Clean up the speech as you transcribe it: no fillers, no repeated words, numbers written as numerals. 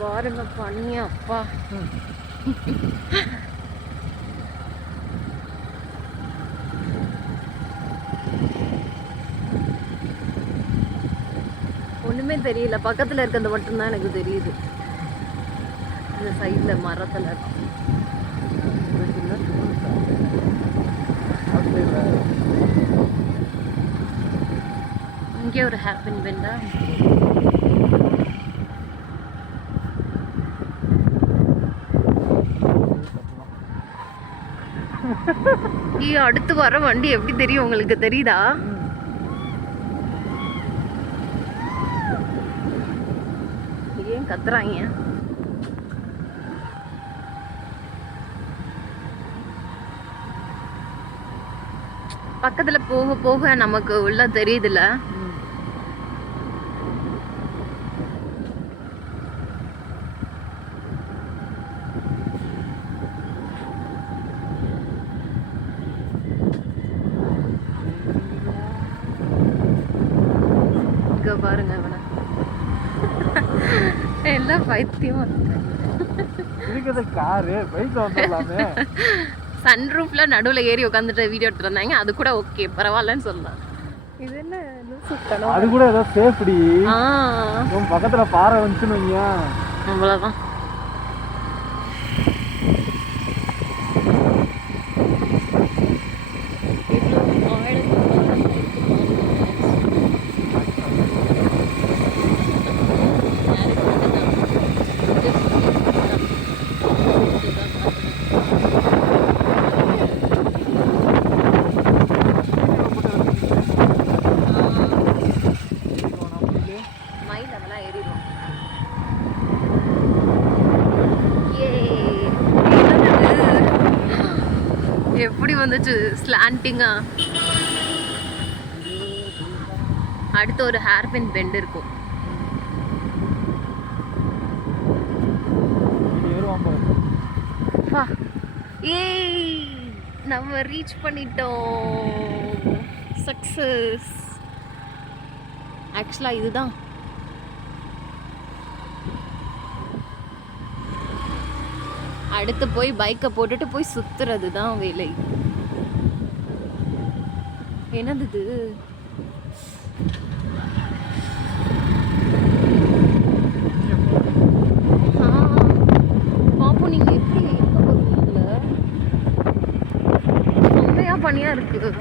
பாருங்க பனிய அப்பா. ஒண்ணுமே தெரியல, பக்கத்துல இருக்கிறது மட்டும்தான் எனக்கு தெரியுது. இந்த சைட்ல மரத்துல இங்கே ஒரு ஹேர்பின் பெண்டா. அடுத்து வர வண்டி எப்படி தெரியும் உங்களுக்கு? தெரியுதா? ஏன் கத்துறாங்க? பக்கத்துல போக போக நமக்கு உள்ள தெரியுதுல்ல. இங்க பாருங்க இவனை எல்லாம் பைத்தியம். சன்ரூஃப்ல நடுவுல ஏறி உட்காந்துட்டு வீடியோ எடுத்துட்டு இருந்தாங்க. அது கூட ஓகே, பரவாயில்லன்னு சொல்லலாம். இது என்ன சுத்தணும்? அது கூட ஏதோ சேஃப்டி. பக்கத்துல பாறை வந்துச்சுன்னு வைங்க, அவ்வளவுதான். எப்படி வந்துச்சு ஸ்லாண்டிங்கா. அடுத்து ஒரு ஹேர்பின் பெண்ட் இருக்கும். ஏய், நம்ம ரீச் பண்ணிட்டோம். சக்சஸ். ஆக்சுவலா இதுதான் அடுத்து போய் பைக்கை போட்டுட்டு போய் சுத்துறது தான் வேலை. என்னது இது? பாப்போம், நீங்க எப்படி எங்க போறீங்க? இதுல செம்மையா பனியா இருக்கு.